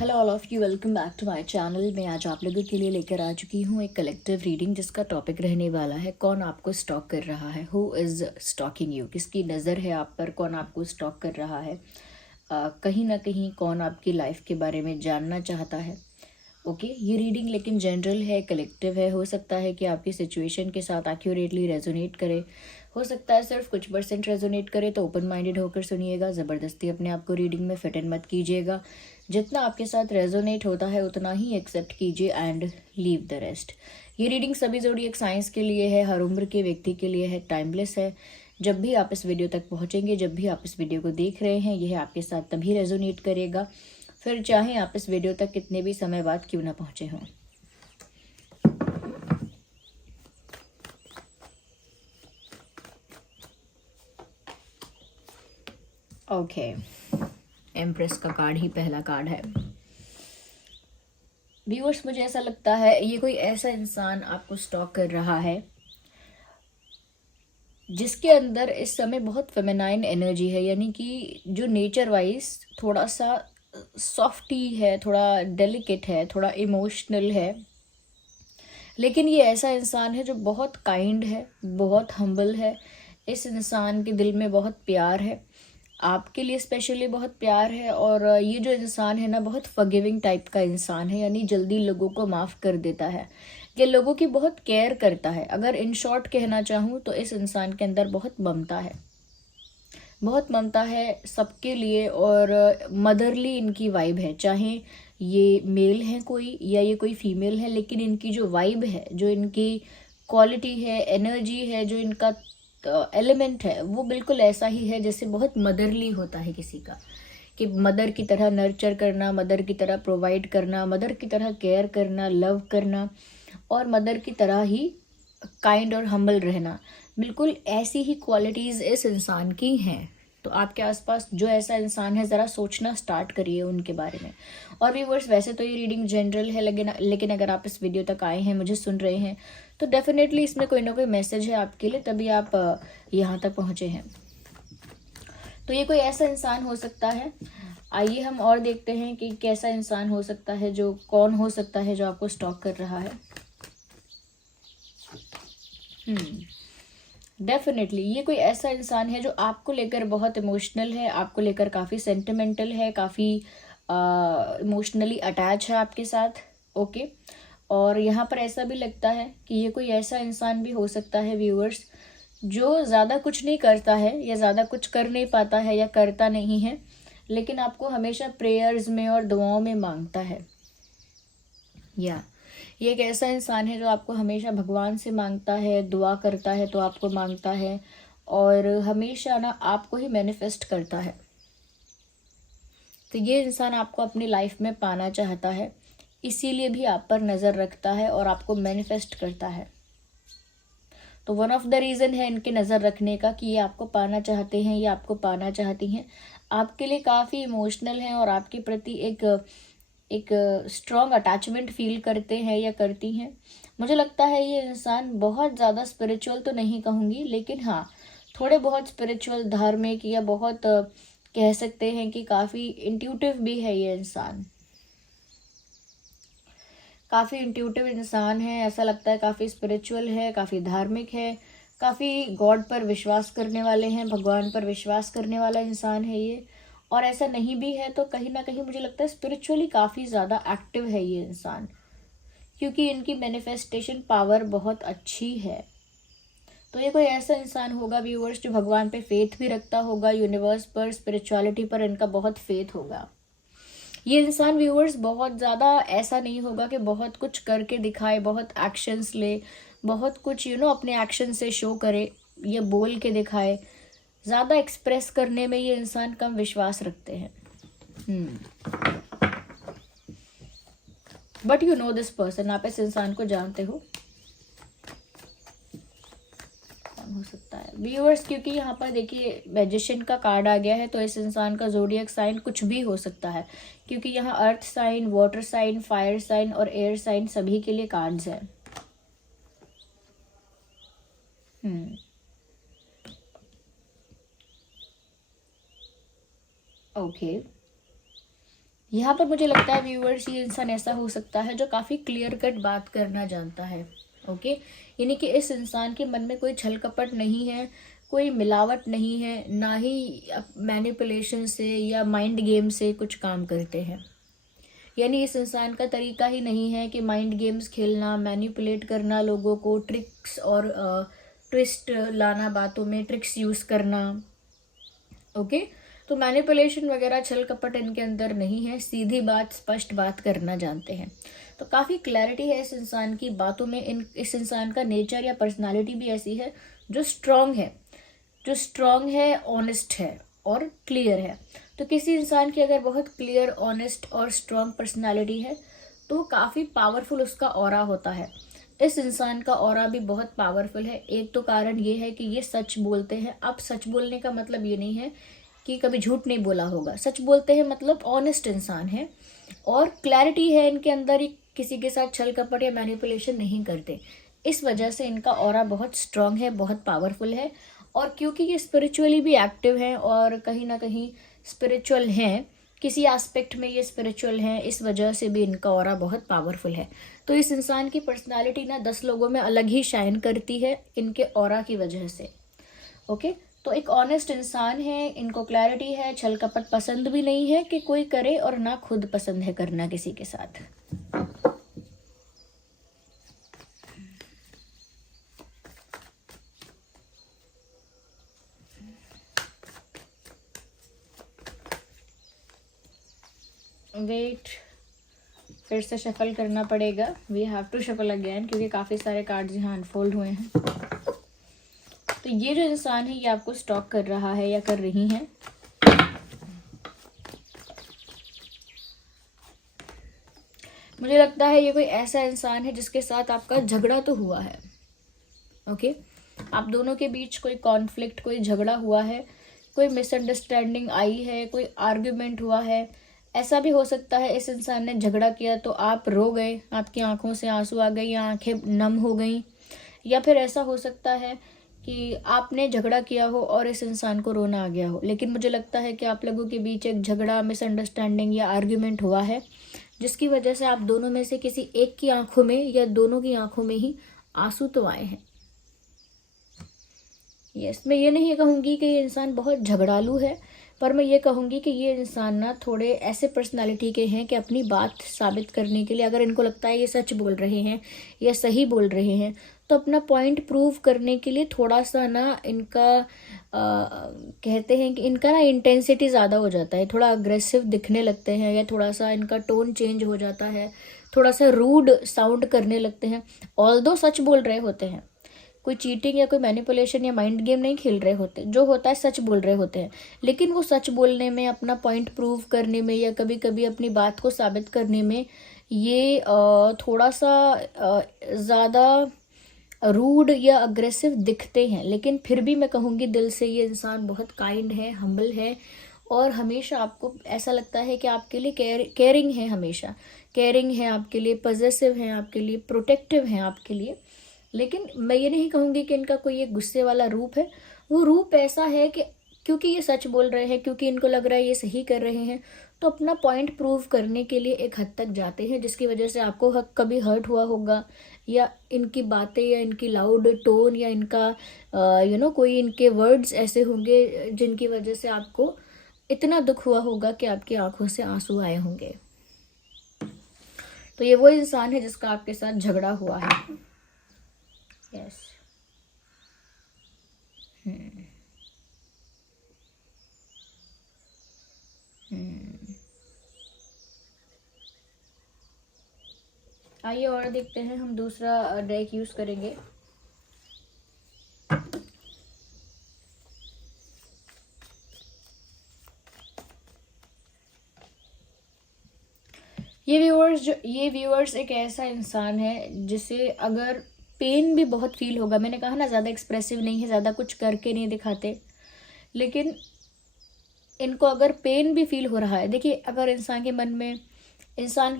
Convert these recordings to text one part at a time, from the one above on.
Hello all of you, welcome back to my channel. मैं आज आप लोगों के लिए लेकर आ चुकी हूँ एक कलेक्टिव रीडिंग जिसका टॉपिक रहने वाला है कौन आपको स्टॉक कर रहा है। Who is stalking you? किसकी नज़र है आप पर? कौन आपको स्टॉक कर रहा है? कहीं ना कहीं कौन आपकी लाइफ के बारे में जानना चाहता है। ओके, ये रीडिंग लेकिन जनरल है, कलेक्टिव है। हो सकता है कि आपकी सिचुएशन के साथ एक्यूरेटली रेजोनेट करे, हो सकता है सिर्फ कुछ परसेंट रेजोनेट करे। तो ओपन माइंडेड होकर सुनिएगा, ज़बरदस्ती अपने आप को रीडिंग में फिट इन मत कीजिएगा। जितना आपके साथ रेजोनेट होता है उतना ही एक्सेप्ट कीजिए एंड लीव द रेस्ट। ये रीडिंग सभी ज़ोडिएक साइंस के लिए है, हर उम्र के व्यक्ति के लिए है, टाइमलेस है। जब भी आप इस वीडियो तक पहुंचेंगे, जब भी आप इस वीडियो को देख रहे हैं, यह आपके साथ तभी रेजोनेट करेगा, फिर चाहे आप इस वीडियो तक कितने भी समय बाद क्यों ना पहुंचे हों। ओके, एम्प्रेस का कार्ड ही पहला कार्ड है। व्यूअर्स, मुझे ऐसा लगता है ये कोई ऐसा इंसान आपको स्टॉक कर रहा है जिसके अंदर इस समय बहुत फेमिनाइन एनर्जी है, यानी कि जो नेचर वाइज थोड़ा सा सॉफ्टी है, थोड़ा डेलिकेट है, थोड़ा इमोशनल है। लेकिन ये ऐसा इंसान है जो बहुत काइंड है, बहुत हम्बल है। इस इंसान के दिल में बहुत प्यार है, आपके लिए स्पेशली बहुत प्यार है। और ये जो इंसान है ना, बहुत फॉरगिविंग टाइप का इंसान है, यानी जल्दी लोगों को माफ़ कर देता है। ये लोगों की बहुत केयर करता है। अगर इन शॉर्ट कहना चाहूँ तो इस इंसान के अंदर बहुत ममता है, बहुत ममता है सबके लिए। और मदरली इनकी वाइब है, चाहे ये मेल है कोई या ये कोई फीमेल है, लेकिन इनकी जो वाइब है, जो इनकी क्वालिटी है, एनर्जी है, जो इनका एलिमेंट है, वो बिल्कुल ऐसा ही है जैसे बहुत मदरली होता है किसी का। कि मदर की तरह नर्चर करना, मदर की तरह प्रोवाइड करना, मदर की तरह केयर करना, लव करना, और मदर की तरह ही काइंड और हम्बल रहना। बिल्कुल ऐसी ही क्वालिटीज़ इस इंसान की हैं। तो आपके आसपास जो ऐसा इंसान है, ज़रा सोचना स्टार्ट करिए उनके बारे में। और व्यूअर्स, वैसे तो ये रीडिंग जनरल है, लेकिन अगर आप इस वीडियो तक आए हैं, मुझे सुन रहे हैं, तो डेफिनेटली इसमें कोई ना कोई मैसेज है आपके लिए, तभी आप यहाँ तक पहुँचे हैं। तो ये कोई ऐसा इंसान हो सकता है। आइए हम और देखते हैं कि कैसा इंसान हो सकता है, जो कौन हो सकता है जो आपको स्टॉक कर रहा है। डेफिनेटली ये कोई ऐसा इंसान है जो आपको लेकर बहुत इमोशनल है, आपको लेकर काफ़ी सेंटिमेंटल है, काफ़ी इमोशनली अटैच है आपके साथ। ओके, और यहाँ पर ऐसा भी लगता है कि ये कोई ऐसा इंसान भी हो सकता है व्यूअर्स, जो ज़्यादा कुछ नहीं करता है या ज़्यादा कुछ कर नहीं पाता है या करता नहीं है, लेकिन आपको हमेशा प्रेयर्स में और दुआओं में मांगता है। या ये एक ऐसा इंसान है जो आपको हमेशा भगवान से मांगता है, दुआ करता है तो आपको मांगता है, और हमेशा ना आपको ही मैनिफेस्ट करता है। तो ये इंसान आपको अपनी लाइफ में पाना चाहता है, इसीलिए भी आप पर नज़र रखता है और आपको मैनिफेस्ट करता है। तो वन ऑफ द रीज़न है इनके नज़र रखने का कि ये आपको पाना चाहते हैं, ये आपको पाना चाहती हैं, आपके लिए काफ़ी इमोशनल हैं और आपके प्रति एक स्ट्रॉन्ग अटैचमेंट फील करते हैं या करती हैं। मुझे लगता है ये इंसान बहुत ज़्यादा स्पिरिचुअल तो नहीं कहूँगी, लेकिन हाँ, थोड़े बहुत स्पिरिचुअल, धार्मिक, या बहुत कह सकते हैं कि काफ़ी इंट्यूटिव भी है ये इंसान। काफ़ी इंट्यूटिव इंसान है, ऐसा लगता है काफ़ी स्पिरिचुअल है, काफ़ी धार्मिक है, काफ़ी गॉड पर विश्वास करने वाले हैं, भगवान पर विश्वास करने वाला इंसान है ये। और ऐसा नहीं भी है तो कहीं ना कहीं मुझे लगता है स्पिरिचुअली काफ़ी ज़्यादा एक्टिव है ये इंसान, क्योंकि इनकी मैनिफेस्टेशन पावर बहुत अच्छी है। तो ये कोई ऐसा इंसान होगा व्यूअर्स जो भगवान पे फेथ भी रखता होगा, यूनिवर्स पर, स्पिरिचुअलिटी पर इनका बहुत फेथ होगा। ये इंसान व्यूअर्स बहुत ज़्यादा ऐसा नहीं होगा कि बहुत कुछ करके दिखाए, बहुत एक्शंस ले, बहुत कुछ अपने एक्शन से शो करे या बोल के दिखाए। ज़्यादा एक्सप्रेस करने में ये इंसान कम विश्वास रखते हैं। But you know this person, आप इस इंसान को जानते हो। कौन हो सकता है व्यूअर्स? क्योंकि यहाँ पर देखिए मैजिशियन का कार्ड आ गया है, तो इस इंसान का ज़ोडिएक साइन कुछ भी हो सकता है, क्योंकि यहाँ earth sign, water sign, fire sign और एयर साइन सभी के लिए कार्ड्स हैं। ओके, यहाँ पर मुझे लगता है व्यूअर्स, ये इंसान ऐसा हो सकता है जो काफ़ी क्लियर कट बात करना जानता है। ओके, यानी कि इस इंसान के मन में कोई छल कपट नहीं है, कोई मिलावट नहीं है, ना ही मैनिपुलेशन से या माइंड गेम से कुछ काम करते हैं। यानी इस इंसान का तरीका ही नहीं है कि माइंड गेम्स खेलना, मैनिपुलेट करना, लोगों को ट्रिक्स और ट्विस्ट लाना, बातों में ट्रिक्स यूज़ करना। ओके, तो मैनिपुलेशन वगैरह छल कपट इनके अंदर नहीं है, सीधी बात, स्पष्ट बात करना जानते हैं। तो काफ़ी क्लैरिटी है इस इंसान की बातों में। इस इंसान का नेचर या पर्सनालिटी भी ऐसी है जो स्ट्रांग है, ऑनेस्ट है और क्लियर है। तो किसी इंसान की अगर बहुत क्लियर, ऑनेस्ट और स्ट्रांग पर्सनालिटी है तो काफ़ी पावरफुल उसका ऑरा होता है। इस इंसान का ऑरा भी बहुत पावरफुल है। एक तो कारण ये है कि ये सच बोलते हैं। अब सच बोलने का मतलब ये नहीं है कि कभी झूठ नहीं बोला होगा, सच बोलते हैं मतलब ऑनेस्ट इंसान है और क्लैरिटी है इनके अंदर, ही किसी के साथ छल कपट या मैनिपुलेशन नहीं करते। इस वजह से इनका ऑरा बहुत स्ट्रांग है, बहुत पावरफुल है। और क्योंकि ये स्पिरिचुअली भी एक्टिव हैं और कहीं ना कहीं स्पिरिचुअल हैं, किसी एस्पेक्ट में ये स्पिरिचुअल हैं, इस वजह से भी इनका ऑरा बहुत पावरफुल है। तो इस इंसान की पर्सनालिटी ना 10 लोगों में अलग ही शाइन करती है इनके ऑरा की वजह से। ओके, तो एक ऑनेस्ट इंसान है, इनको क्लैरिटी है, छल कपट पसंद भी नहीं है कि कोई करे और ना खुद पसंद है करना किसी के साथ। वेट, फिर से शफल करना पड़ेगा। We have to shuffle again क्योंकि काफ़ी सारे कार्ड्स यहाँ अनफोल्ड हुए हैं। तो ये जो इंसान है ये आपको स्टॉक कर रहा है या कर रही हैं। मुझे लगता है ये कोई ऐसा इंसान है जिसके साथ आपका झगड़ा तो हुआ है। ओके, आप दोनों के बीच कोई कॉन्फ्लिक्ट, कोई झगड़ा हुआ है, कोई मिसअंडरस्टैंडिंग आई है, कोई आर्ग्यूमेंट हुआ है। ऐसा भी हो सकता है इस इंसान ने झगड़ा किया तो आप रो गए, आपकी आंखों से आंसू आ गए या आंखें नम हो गई। या फिर ऐसा हो सकता है कि आपने झगड़ा किया हो और इस इंसान को रोना आ गया हो। लेकिन मुझे लगता है कि आप लोगों के बीच एक झगड़ा, मिसअंडरस्टैंडिंग या आर्ग्यूमेंट हुआ है जिसकी वजह से आप दोनों में से किसी एक की आंखों में या दोनों की आंखों में ही आंसू तो आए हैं। यस, मैं ये नहीं कहूँगी कि ये इंसान बहुत झगड़ालू है, पर मैं ये कहूँगी कि ये इंसान ना थोड़े ऐसे पर्सनालिटी के हैं कि अपनी बात साबित करने के लिए, अगर इनको लगता है ये सच बोल रहे हैं या सही बोल रहे हैं, तो अपना पॉइंट प्रूव करने के लिए थोड़ा सा ना इनका कहते हैं कि इनका ना इंटेंसिटी ज़्यादा हो जाता है, थोड़ा अग्रेसिव दिखने लगते हैं या थोड़ा सा इनका टोन चेंज हो जाता है, थोड़ा सा रूड साउंड करने लगते हैं। ऑल्दो सच बोल रहे होते हैं, कोई चीटिंग या कोई मैनिपुलेशन या माइंड गेम नहीं खेल रहे होते, जो होता है सच बोल रहे होते हैं। लेकिन वो सच बोलने में, अपना पॉइंट प्रूव करने में या कभी कभी अपनी बात को साबित करने में ये थोड़ा सा ज़्यादा रूड या अग्रेसिव दिखते हैं। लेकिन फिर भी मैं कहूँगी दिल से ये इंसान बहुत काइंड है, हम्बल है और हमेशा आपको ऐसा लगता है कि आपके लिए केयरिंग है, हमेशा केयरिंग है आपके लिए, पॉजेसिव है आपके लिए, प्रोटेक्टिव है आपके लिए। लेकिन मैं ये नहीं कहूँगी कि इनका कोई एक गुस्से वाला रूप है। वो रूप ऐसा है कि क्योंकि ये सच बोल रहे हैं, क्योंकि इनको लग रहा है ये सही कर रहे हैं, तो अपना पॉइंट प्रूव करने के लिए एक हद तक जाते हैं, जिसकी वजह से आपको कभी हर्ट हुआ होगा या इनकी बातें या इनकी लाउड टोन या इनका कोई इनके वर्ड्स ऐसे होंगे जिनकी वजह से आपको इतना दुख हुआ होगा कि आपकी आंखों से आंसू आए होंगे। तो ये वो इंसान है जिसका आपके साथ झगड़ा हुआ है। यस। आइए और देखते हैं, हम दूसरा डेक यूज करेंगे। ये व्यूअर्स एक ऐसा इंसान है जिसे अगर पेन भी बहुत फील होगा, मैंने कहा ना ज़्यादा एक्सप्रेसिव नहीं है, ज़्यादा कुछ करके नहीं दिखाते, लेकिन इनको अगर पेन भी फील हो रहा है, देखिए अगर इंसान के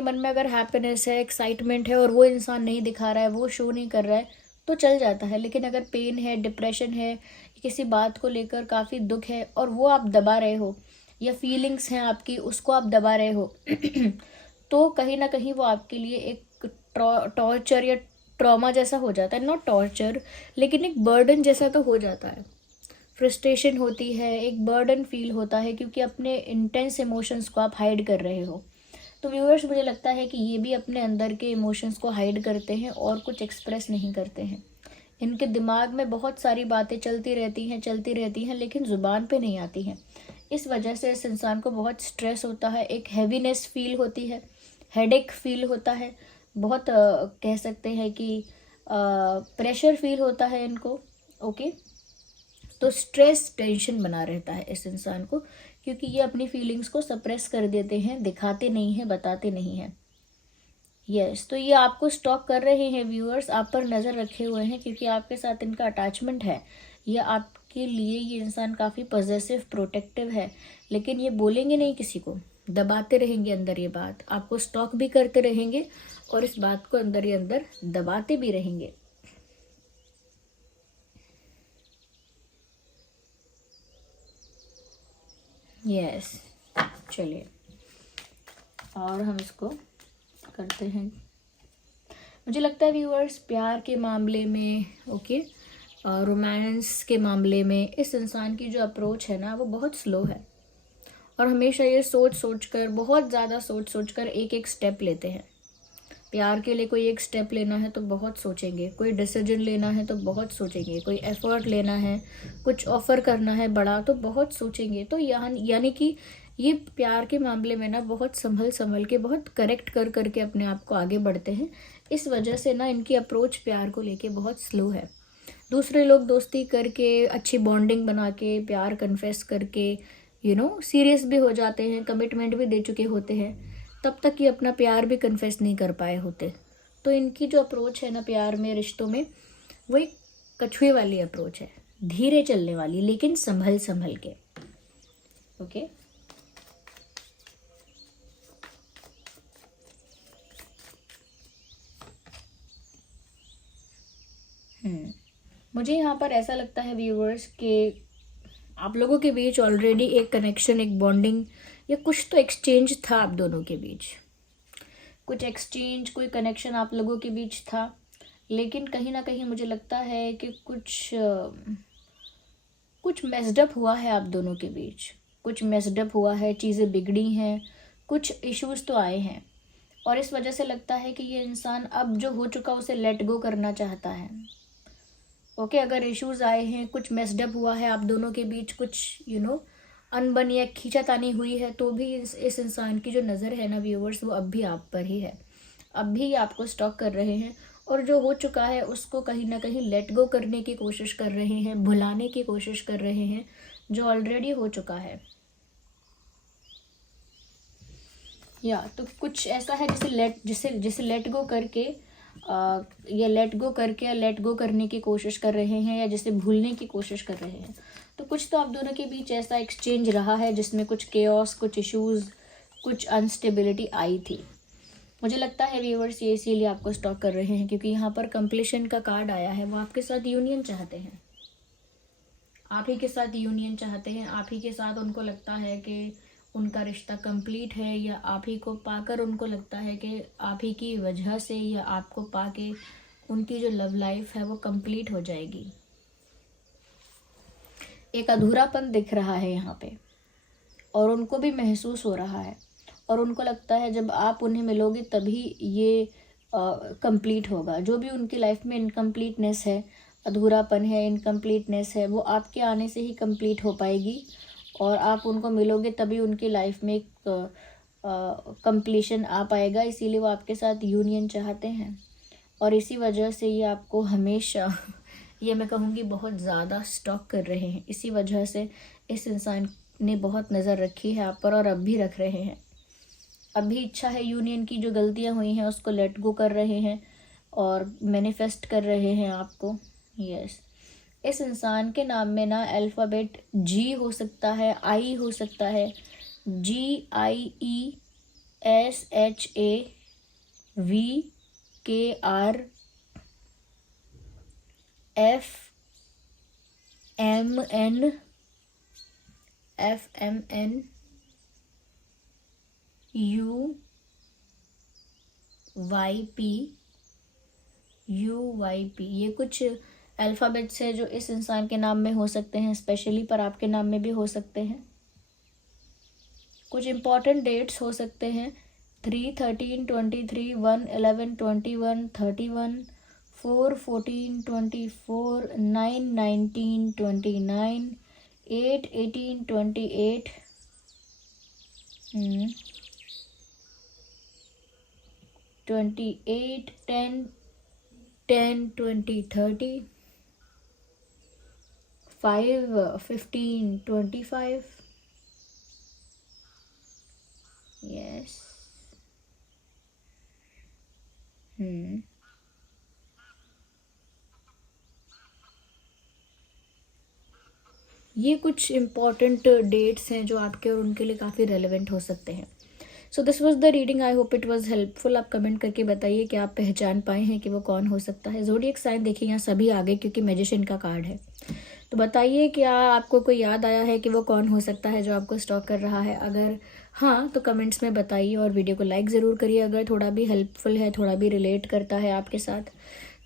मन में अगर हैप्पीनेस है, एक्साइटमेंट है और वो इंसान नहीं दिखा रहा है, वो शो नहीं कर रहा है तो चल जाता है। लेकिन अगर पेन है, डिप्रेशन है, किसी बात को लेकर काफ़ी दुख है और वो आप दबा रहे हो, या फीलिंग्स हैं आपकी, उसको आप दबा रहे हो तो कहीं ना कहीं वो आपके लिए एक टॉर्चर या ट्रॉमा जैसा हो जाता है। नॉट टॉर्चर, लेकिन एक बर्डन जैसा तो हो जाता है। फ्रस्ट्रेशन होती है, एक बर्डन फील होता है, क्योंकि अपने इंटेंस इमोशंस को आप हाइड कर रहे हो। तो व्यूअर्स, मुझे लगता है कि ये भी अपने अंदर के इमोशंस को हाइड करते हैं और कुछ एक्सप्रेस नहीं करते हैं। इनके दिमाग में बहुत सारी बातें चलती रहती हैं, लेकिन ज़ुबान पे नहीं आती हैं। इस वजह से इस इंसान को बहुत स्ट्रेस होता है, एक हैवीनेस फील होती है, हेडेक फील होता है, बहुत कह सकते हैं कि प्रेशर फील होता है इनको। ओके, तो स्ट्रेस टेंशन बना रहता है इस इंसान को, क्योंकि ये अपनी फीलिंग्स को सप्रेस कर देते हैं, दिखाते नहीं हैं, बताते नहीं हैं। यस, तो ये आपको स्टॉक कर रहे हैं व्यूअर्स, आप पर नज़र रखे हुए हैं, क्योंकि आपके साथ इनका अटैचमेंट है। या आपके लिए ये इंसान काफ़ी पॉजेसिव, प्रोटेक्टिव है, लेकिन ये बोलेंगे नहीं किसी को, दबाते रहेंगे अंदर ये बात, आपको स्टॉक भी करते रहेंगे और इस बात को अंदर ही अंदर दबाते भी रहेंगे। यस, चलिए और हम इसको करते हैं। मुझे लगता है व्यूअर्स, प्यार के मामले में, ओके, रोमांस के मामले में इस इंसान की जो अप्रोच है ना, वो बहुत स्लो है और हमेशा ये सोच सोच कर, बहुत ज़्यादा सोच सोच कर एक एक स्टेप लेते हैं। प्यार के लिए कोई एक स्टेप लेना है तो बहुत सोचेंगे, कोई डिसीजन लेना है तो बहुत सोचेंगे, कोई एफर्ट लेना है, कुछ ऑफर करना है बड़ा तो बहुत सोचेंगे। तो यानी कि ये प्यार के मामले में ना बहुत संभल संभल के, बहुत करेक्ट कर करके अपने आप को आगे बढ़ते हैं। इस वजह से ना इनकी अप्रोच प्यार को लेके बहुत स्लो है। दूसरे लोग दोस्ती करके, अच्छी बॉन्डिंग बना के, प्यार कन्फेस करके, सीरियस भी हो जाते हैं, कमिटमेंट भी दे चुके होते हैं, तब तक ये अपना प्यार भी कन्फेस नहीं कर पाए होते। तो इनकी जो अप्रोच है ना प्यार में, रिश्तों में, वो एक कछुए वाली अप्रोच है, धीरे चलने वाली, लेकिन संभल संभल के। ओके, मुझे यहाँ पर ऐसा लगता है व्यूअर्स कि आप लोगों के बीच ऑलरेडी एक कनेक्शन, एक बॉन्डिंग या कुछ तो एक्सचेंज था आप दोनों के बीच, कुछ एक्सचेंज, कोई कनेक्शन आप लोगों के बीच था। लेकिन कहीं ना कहीं मुझे लगता है कि कुछ मेस्डअप हुआ है आप दोनों के बीच, कुछ मेस्डअप हुआ है, चीज़ें बिगड़ी हैं, कुछ इश्यूज तो आए हैं। और इस वजह से लगता है कि ये इंसान अब जो हो चुका उसे लेट गो करना चाहता है। ओके, अगर इश्यूज आए हैं, कुछ मेस्डअप हुआ है आप दोनों के बीच, कुछ अनबन या खींचातानी हुई है, तो भी इस इंसान की जो नज़र है ना व्यूअर्स, वो अब भी आप पर ही है, अब भी आपको स्टॉक कर रहे हैं। और जो हो चुका है उसको कहीं ना कहीं लेट गो करने की कोशिश कर रहे हैं, भुलाने की कोशिश कर रहे हैं जो ऑलरेडी हो चुका है। या तो कुछ ऐसा है जिसे लेट गो करके, या लेट गो करके या लेट गो करने की कोशिश कर रहे हैं, या जिसे भूलने की कोशिश कर रहे हैं। तो कुछ तो आप दोनों के बीच ऐसा एक्सचेंज रहा है जिसमें कुछ केओस, कुछ इश्यूज, कुछ अनस्टेबिलिटी आई थी। मुझे लगता है व्यूअर्स, ये इसीलिए आपको स्टॉक कर रहे हैं, क्योंकि यहाँ पर कंप्लीशन का कार्ड आया है। वो आपके साथ यूनियन चाहते हैं, आप ही के साथ यूनियन चाहते हैं, आप ही के साथ उनको लगता है कि उनका रिश्ता कंप्लीट है, या आप ही को पाकर उनको लगता है कि आप ही की वजह से, या आपको पाके उनकी जो लव लाइफ है वो कंप्लीट हो जाएगी। एक अधूरापन दिख रहा है यहाँ पे, और उनको भी महसूस हो रहा है, और उनको लगता है जब आप उन्हें मिलोगे तभी ये कंप्लीट होगा। जो भी उनकी लाइफ में इनकम्प्लीटनेस है, अधूरापन है, इनकम्प्लीटनेस है, वो आपके आने से ही कंप्लीट हो पाएगी, और आप उनको मिलोगे तभी उनकी लाइफ में एक कंप्लीशन आ पाएगा। इसीलिए वो आपके साथ यूनियन चाहते हैं, और इसी वजह से ये आपको हमेशा ये मैं कहूँगी बहुत ज़्यादा स्टॉक कर रहे हैं। इसी वजह से इस इंसान ने बहुत नज़र रखी है आप पर, और अब भी रख रहे हैं। अभी इच्छा है यूनियन की, जो गलतियां हुई हैं उसको लेट गो कर रहे हैं और मैनिफेस्ट कर रहे हैं आपको। यस, इस इंसान के नाम में ना अल्फ़ाबेट जी हो सकता है, आई हो सकता है, GIESHAVKRFMN, UYP ये कुछ अल्फ़ाबेट्स है जो इस इंसान के नाम में हो सकते हैं स्पेशली, पर आपके नाम में भी हो सकते हैं। कुछ इम्पॉर्टेंट डेट्स हो सकते हैं 3/13/23, 1/11/21, 31, 4/14/24, 9/19/29, 8/18/28, 28/10/10/20/30, 5/15/25। यस। ये कुछ इम्पॉर्टेंट डेट्स हैं जो आपके और उनके लिए काफ़ी रेलेवेंट हो सकते हैं। So this was the reading, I hope it was helpful. आप कमेंट करके बताइए कि आप पहचान पाए हैं कि वो कौन हो सकता है। ज़ोडिएक साइन देखिए यहाँ सभी आ गए क्योंकि मैजिशियन का कार्ड है। तो बताइए क्या आपको कोई याद आया है कि वो कौन हो सकता है जो आपको स्टॉक कर रहा है। अगर हाँ तो कमेंट्स में बताइए और वीडियो को लाइक ज़रूर करिए अगर थोड़ा भी हेल्पफुल है, थोड़ा भी रिलेट करता है आपके साथ।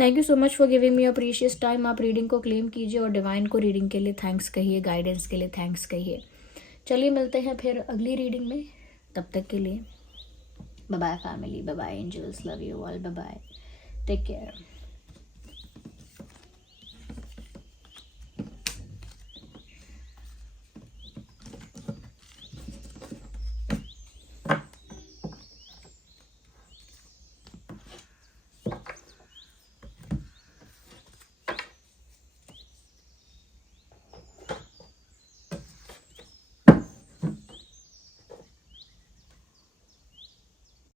Thank you so much for giving me a precious time. आप रीडिंग को क्लेम कीजिए और डिवाइन को रीडिंग के लिए थैंक्स कहिए, गाइडेंस के लिए थैंक्स कहिए। चलिए मिलते हैं फिर अगली रीडिंग में, तब तक के लिए bye bye family, bye bye angels, love you all, bye bye, take care.